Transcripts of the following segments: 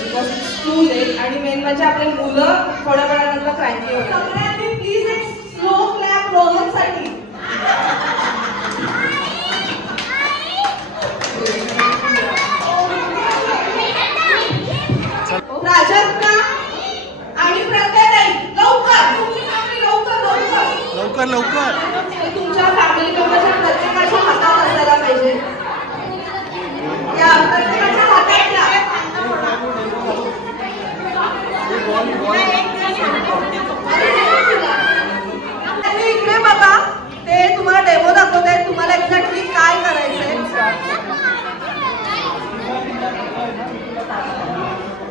Because it's to late आणि main म्हणजे आपले मुलं थोड्या वेळानंतर क्रांती होतात. सगळ्यांनी प्लीज एक स्लो क्लॅप रोहनसाठी. प्राजक्ता आणि प्रज्ञाताई लवकर तुमची फॅमिली लवकर लवकर लवकर लवकर तुमच्या फॅमिली मेंबरच्या प्रत्येकाच्या हातात असायला पाहिजे. या प्रत्येकाच्या हातात घ्या. इकडे बघा ते तुम्हाला डेमो दाखवत आहेत. तुम्हाला एक्झॅक्टली काय करायचंय.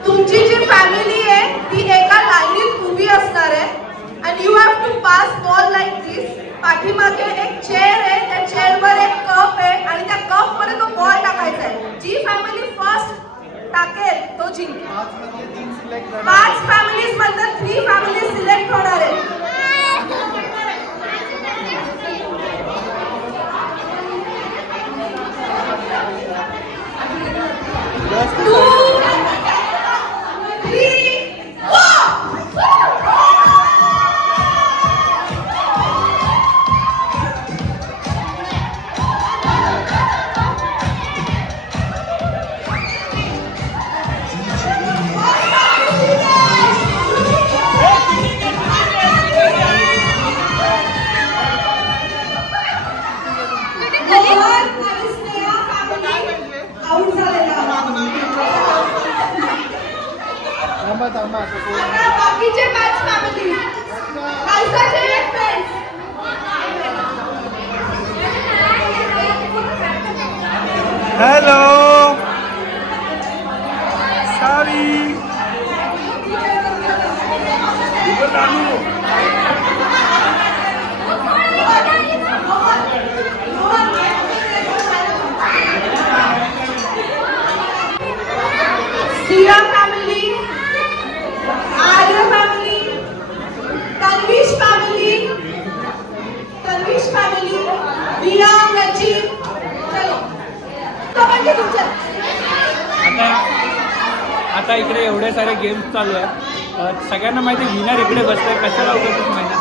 तुमची जी फॅमिली आहे ती एका लाईनीत उभी असणार आहे and you have to pass ball like this. पाठीमागे एक चेअर आहे, त्या चेअरवर एक कप आहे आणि त्या कप मध्ये तो बॉल टाकायचा आहे. जी फॅमिली फर्स्ट टाकेल तो जिंकेल. 5 फॅमिलीज मधून 3 फॅमिलीज सिलेक्ट होणार आहेत. बाकीचे 5 फॅमिली खालसाचे friends. Hello sorry Siya family, Arya family, Tanvish family, Riya, Najeeb. चलो कमांडे तुमचे. आता इकडे एवढे सारे गेम्स चालू आहेत. सगळ्यांना माहिती विनर इकडे बसतंय. कशाला उगाच मेहनत.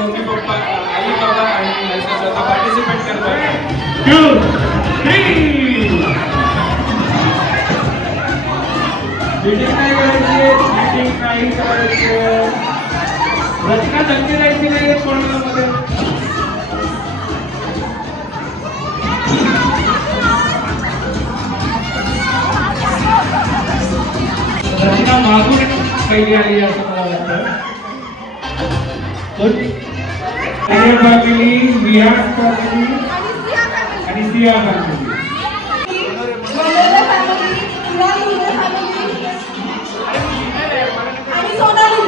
मम्मी पप्पा आई बाबा आणि स्वतः पार्टिसिपेट करतात. 2 3 मीटिंग काय करायची. मीटिंग काही करायची. रचना धमकी द्यायची नाही कोणामध्ये. रचना मागून पहिली आली असं मला वाटतं. फॅमिली, विहार फॅमिली आणि सिया फॅमिली. आणि सोनाली.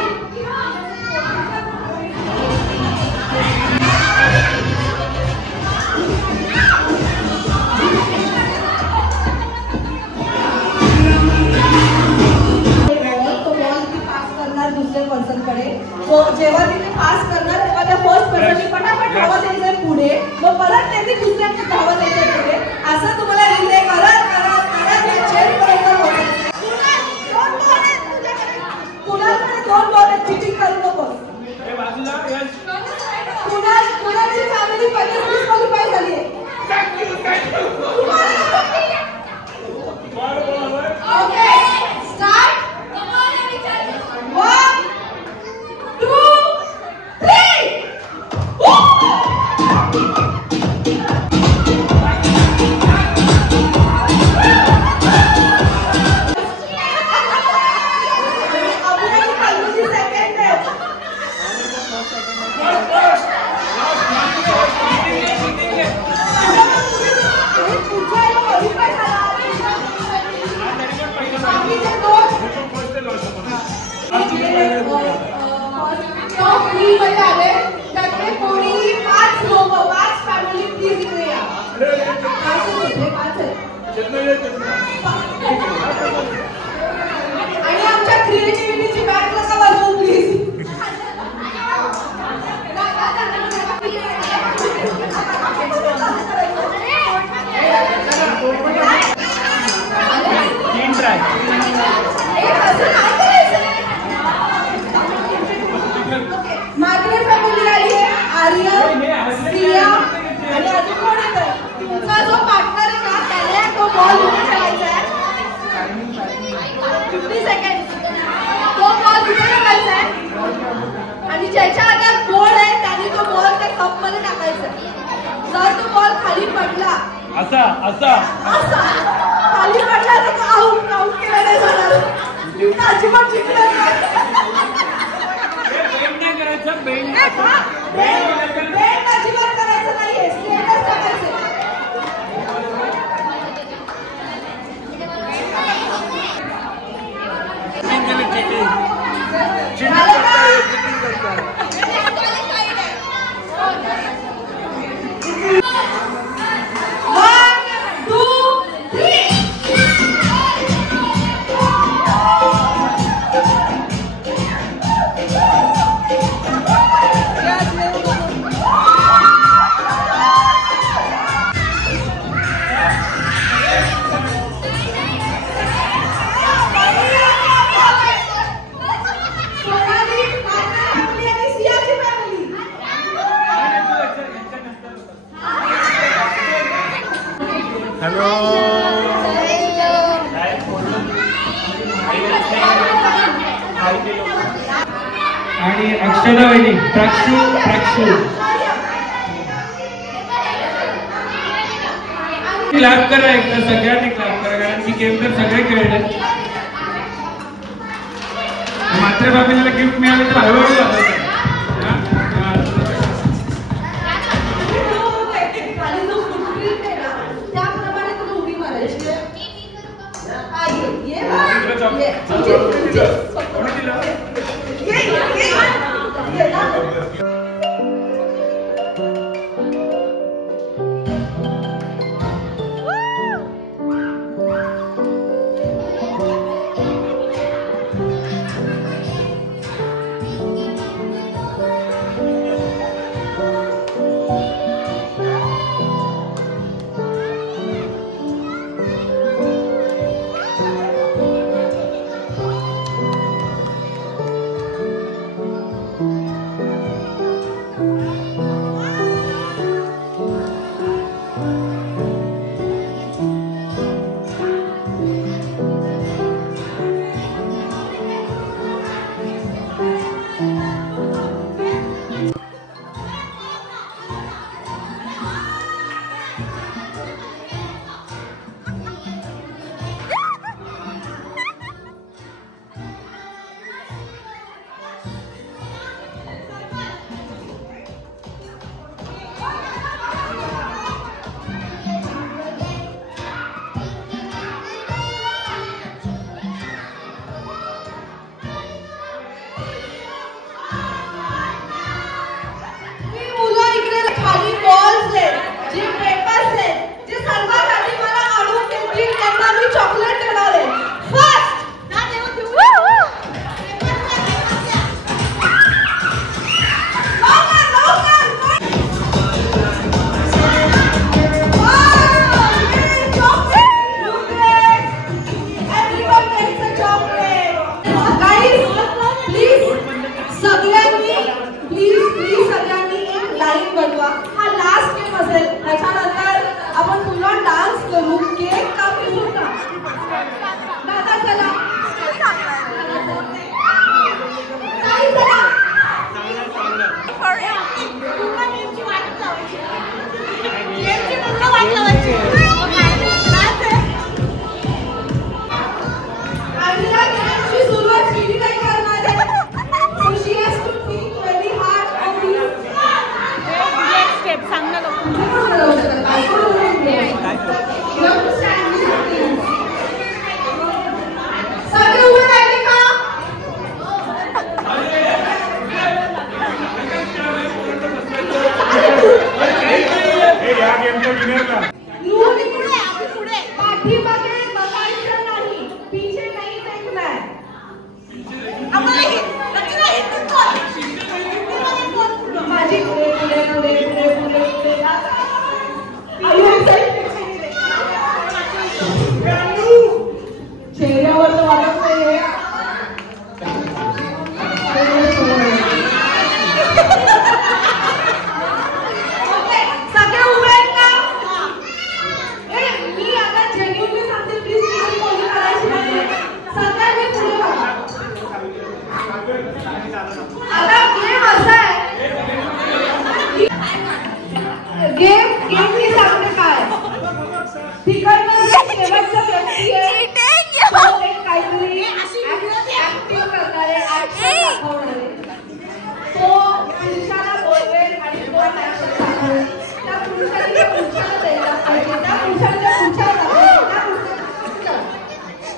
दुसऱ्या पर्सन कडे जेव्हा तिने पास करणार तेव्हा त्या फर्स्ट पर्सनची फटाफट धावा द्यायचंय पुढे. मग परत त्यांनी दुसऱ्यांची धावा द्यायचंय पुढे. असं तुम्हाला रिले करत करत करत चेंज पर्यंत होतं. कुणाकडे 2 बॉल आहेत. चिटिंग करू नकोस. कुणाची फॅमिली 25 क्वालिफाय झाली आहे. Okay start. 1 2 3. आणि आमच्या क्रिएटिव्हिटीची बॅग नका वाजवू प्लीज. करायचं. जर तो बॉल खाली पडला असा असा खाली पडला तर आऊट केला नाही जाणार. अजिबात जिंकलं नाही. करायचं बेंड अजिबात करायचं नाहीये. स्ट्रेटच करायचं. हॅलो आणि अक्षरा वहिनी प्रक्षू क्लॅप करा एकदा सगळ्यांनी क्लॅप करा कारण की गेम तर सगळे खेळले. मात्र बाबीला गिफ्ट मिळाले तर हळूहळू जातात.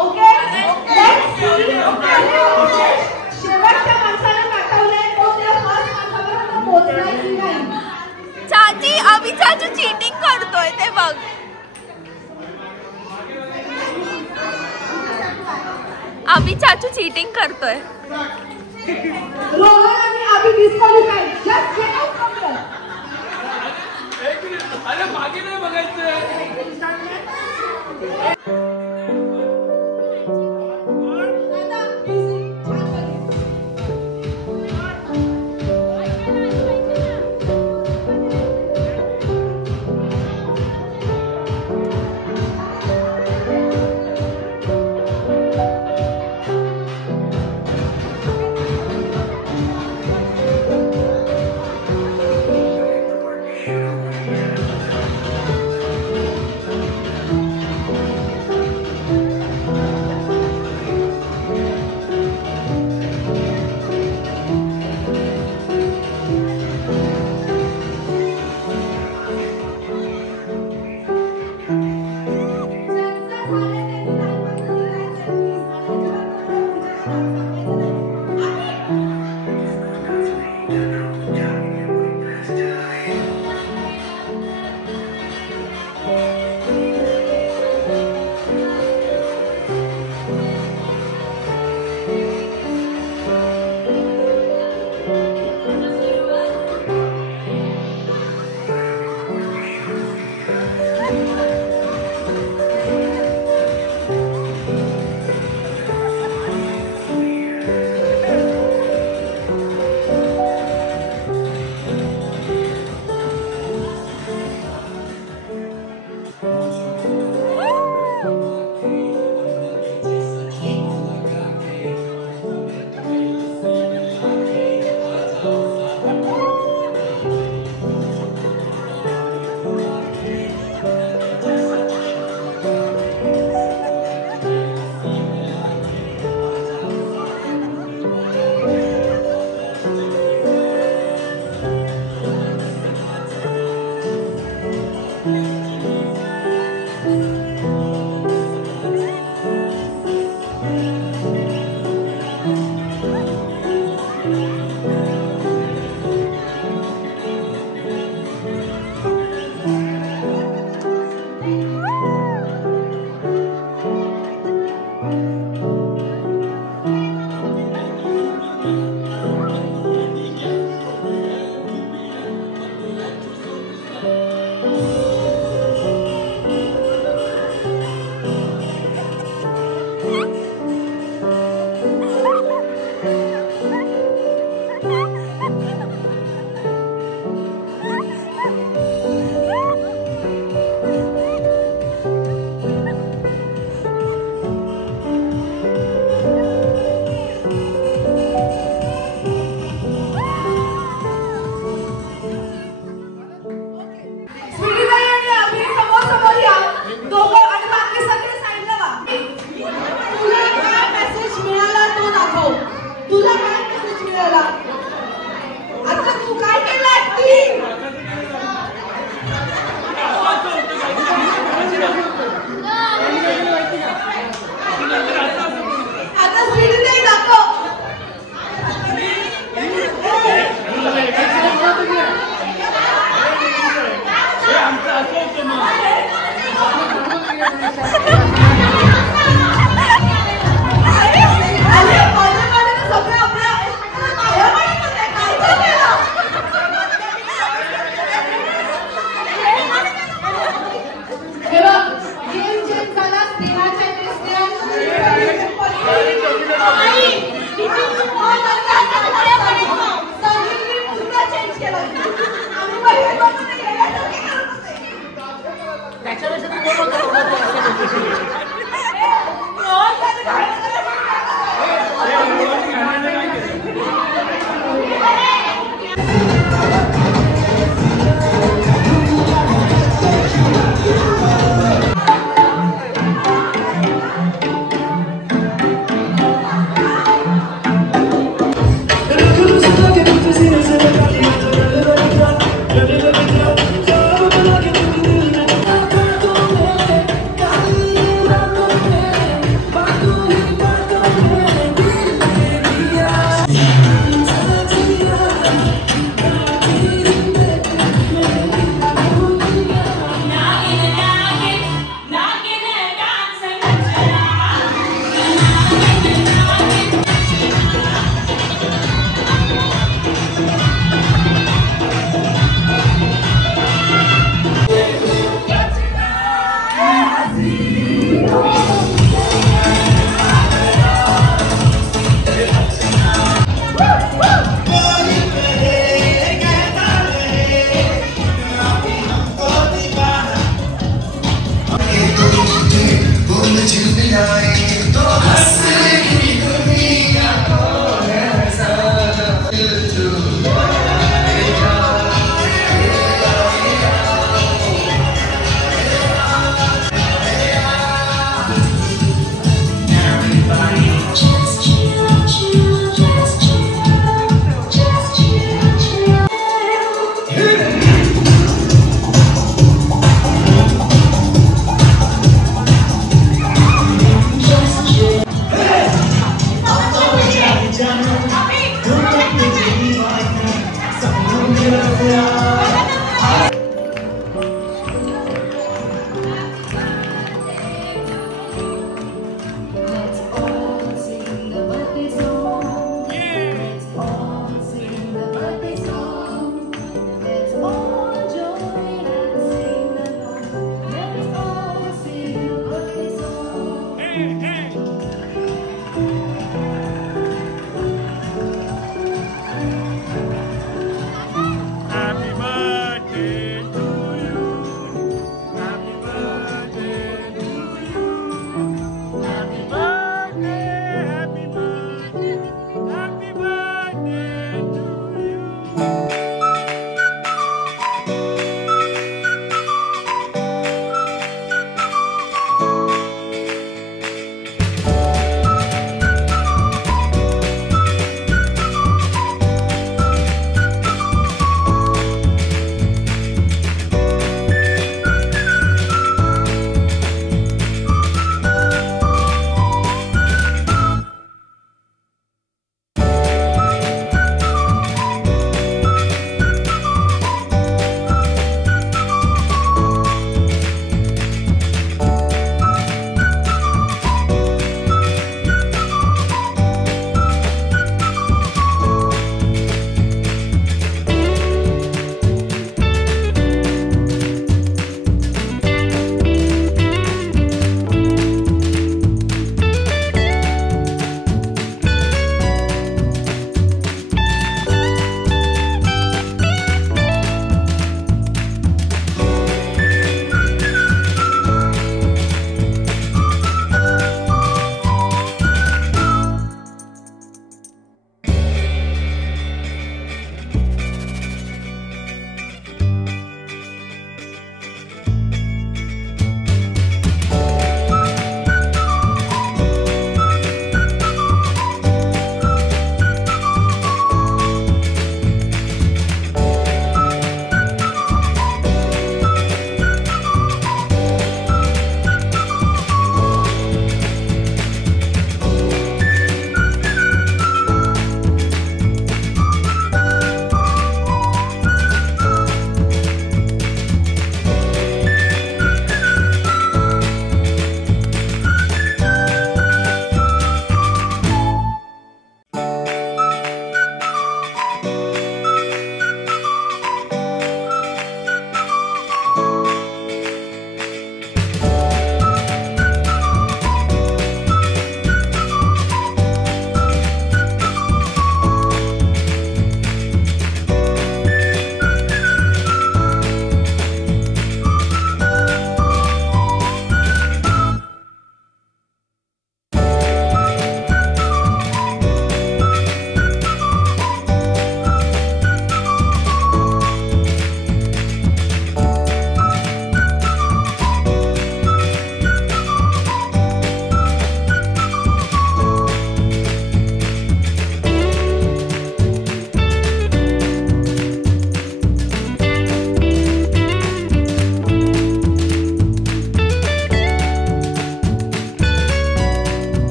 ओके शेवटच्या माणसाला पाठवलंय तो त्या फर्स्ट माणसापर्यंत पोहोचलाय की नाही. चाची अभि चाचू चीटिंग करतोय ते बघ. अभि चाचू चीटिंग करतोय. रोहन आणि Abhi disqualified. Just get out from here. अरे मागे नाही बघायचं.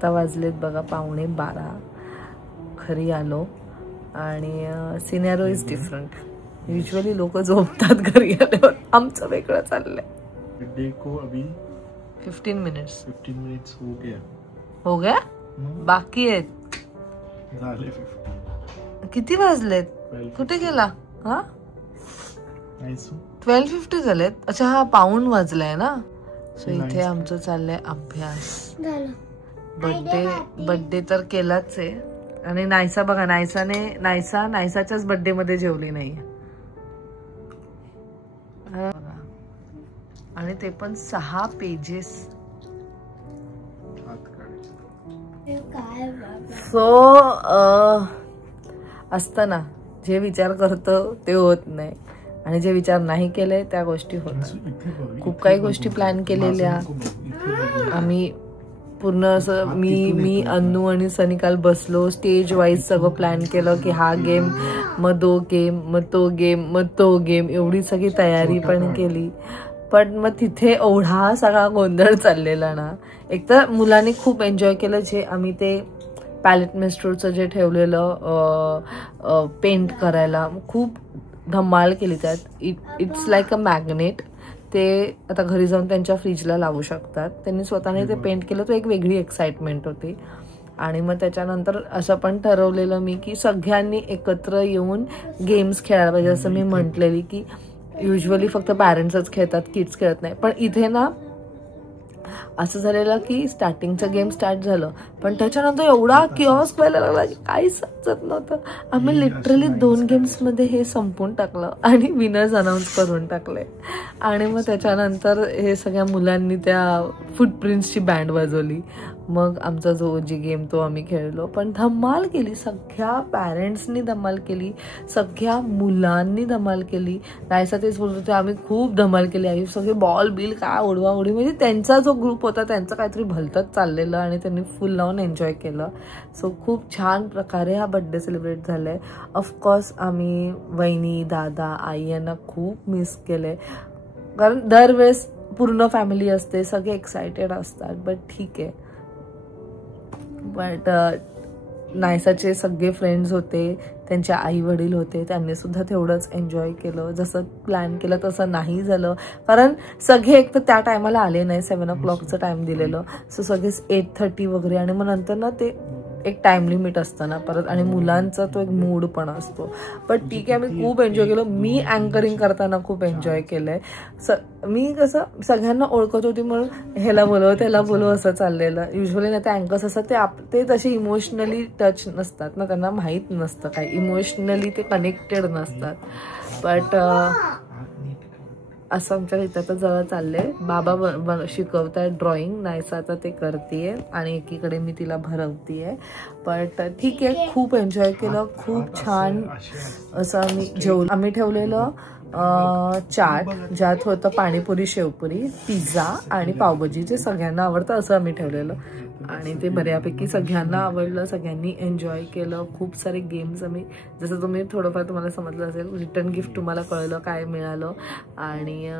आता वाजलेत बघा 11:15. घरी आलो आणि सिनेरिओ इज डिफरंट. युजली लोक झोपतात घरी आल्यावर, आमचं वेगळं चाललंय. बर्थडे को अभी 15 मिनिट्स हो गया. बाकी आहेत. झाले 50. किती वाजलेत? कुठे गेला? हा 12:50 झालेत. अच्छा हा पाऊण वाजलाय ना. सो इथे आमचं चाललंय अभ्यास. बर्थडे तर केलाच आहे. आणि नायसा बघा, नायसाच्याच बर्थडे मध्ये जेवली नाही. आणि ते पण 6 पेजेस. सो असतं ना, जे विचार करतो ते होत नाही आणि जे विचार नाही केले त्या गोष्टी होतात. खूप काही गोष्टी प्लॅन केलेल्या आम्ही. पूर्ण असं मी अन्नू आणि सनी काल बसलो, स्टेज वाईज सगळं प्लॅन केलं की हा गेम, मग तो गेम, मग तो गेम, मग तो गेम, एवढी सगळी तयारी पण केली. पण मग तिथे एवढा सगळा गोंधळ चाललेला ना. एक तर मुलांनी खूप एन्जॉय केलं. जे आम्ही ते पॅलेट मिस्ट्रोचं जे ठेवलेलं पेंट करायला, खूप धमाल केली त्यात. It's like a magnet. ते आता घरी जाऊन त्यांच्या फ्रीजला लावू शकतात. त्यांनी स्वतःने ते पेंट केलं, तो एक वेगळी एक्साइटमेंट होती. आणि मग त्याच्यानंतर असं पण ठरवलेलं मी की सगळ्यांनी एकत्र येऊन गेम्स खेळायला पाहिजे. असं मी म्हटलेली की युजली फक्त पॅरेंट्सच खेळतात, किड्स खेळत नाही. पण इथे ना असं झालेलं की स्टार्टिंगचं गेम स्टार्ट झालं, पण त्याच्यानंतर एवढा किऑस व्हायला लागला की काही समजत नव्हतं. आम्ही लिटरली 2 गेम्समध्ये हे संपवून टाकलं आणि विनर्स अनाऊन्स करून टाकले. आणि मग त्याच्यानंतर हे सगळ्या मुलांनी त्या फुटप्रिंट्सची बँड वाजवली. मग आमचा जो जी गेम तो आम्ही खेळलो. पण धमाल केली, सगळ्या पॅरेंट्सनी धमाल केली, सगळ्या मुलांनी धमाल केली. नायसा तेच बोलत होते आम्ही खूप धमाल केली आहे. सगळे बॉल बिल काय उडवा उडी, म्हणजे त्यांचा जो ग्रुप होता त्यांचं काहीतरी भलतंच चाललेलं आणि त्यांनी फुल लावून एन्जॉय केलं. सो खूप छान प्रकारे हा बर्थडे सेलिब्रेट झालाय. ऑफकोर्स आम्ही वहिनी, दादा, आई यांना खूप मिस केलंय. कारण दरवेळेस पूर्ण फॅमिली असते, सगळे एक्सायटेड असतात. बट ठीक आहे. बट नायसाचे सगळे फ्रेंड्स होते, त्यांचे आई वडील होते, त्यांनी सुद्धा तेवढंच एन्जॉय केलं. जसं प्लॅन केलं तसं नाही झालं. कारण सगळे एक तर त्या टायमाला आले नाही. 7 o'clockचं टाइम दिलेलं. सो सगळेच 8:30 वगैरे. आणि मग नंतर ना ते एक टाइम लिमिट असतं ना परत, आणि मुलांचा तो एक मूड पण असतो. पण ठीक आहे, आम्ही खूप एन्जॉय केलं. मी अँकरिंग करताना खूप एन्जॉय केलंय. मी कसं सगळ्यांना ओळखत होती म्हणून ह्याला बोलव त्याला बोलव असं चाललेलं. युजली नाही ते अँकर्स असतात ते तसे इमोशनली टच नसतात ना, त्यांना माहीत नसतं काय, इमोशनली ते कनेक्टेड नसतात. बट असं आमच्या इथं तर जवळ चाललंय. बाबा शिकवतायत ड्रॉइंग, नायसा आता ते करतेय आणि एकीकडे मी तिला भरवतीये. बट ठीक आहे, खूप एन्जॉय केलं, खूप छान असं आम्ही जेवलो. आम्ही ठेवलेलं चाट, ज्यात होतं पाणीपुरी, शेवपुरी, पिझ्झा आणि पावभाजी, जे सगळ्यांना आवडतं असं आम्ही ठेवलेलं. आणि ते बऱ्यापैकी सगळ्यांना आवडलं, सगळ्यांनी एन्जॉय केलं. खूप सारे गेम्स आम्ही, जसं तुम्ही थोडंफार तुम्हाला समजलं असेल, रिटर्न गिफ्ट तुम्हाला कळलं काय मिळालं. आणि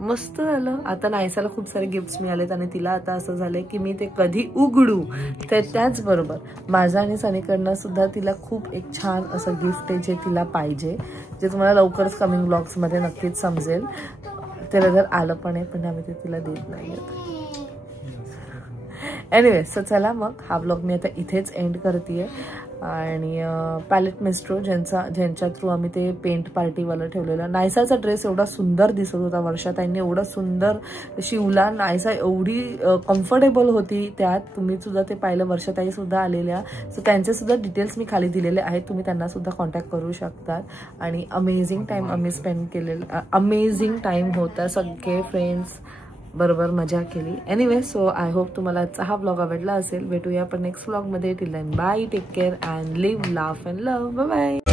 मस्त झालं. आता नायसाला खूप सारे गिफ्ट्स मिळालेत आणि तिला आता असं झालंय की मी ते कधी उघडू. तर त्याचबरोबर माझा आणि सनीकडनं सुद्धा तिला खूप एक छान असं गिफ्ट आहे जे तिला पाहिजे, जे तुम्हाला लवकरच कमिंग ब्लॉग्समध्ये नक्कीच समजेल. त्याला जर आलं पण आहे, पण आम्ही ते तिला देत नाही. एनिवे, सो चला मग हा ब्लॉग मी आता इथेच एंड करते. आणि पॅलेट मिस्ट्रो ज्यांच्या थ्रू आम्ही ते पेंट पार्टीवाला ठेवलेलं. नायसाचा ड्रेस एवढा सुंदर दिसत होता, वर्षाताईंनी एवढा सुंदर शिवला. नायसा एवढी कम्फर्टेबल होती त्यात. तुम्ही सुद्धा ते पाहिलं, वर्षाताई सुद्धा आलेल्या. सो त्यांचे सुद्धा डिटेल्स मी खाली दिलेले आहेत, तुम्ही त्यांना सुद्धा कॉन्टॅक्ट करू शकतात. आणि अमेझिंग टाइम आम्ही स्पेंड केलेला, अमेझिंग टाइम होता. सगळे फ्रेंड्स बरोबर मजा केली. एनिवे, सो आय होप तुम्हाला आजचा हा ब्लॉग आवडला असेल. भेटूया आपण नेक्स्ट ब्लॉगमध्ये. Till then bye, take care and live, laugh and love. Bye bye.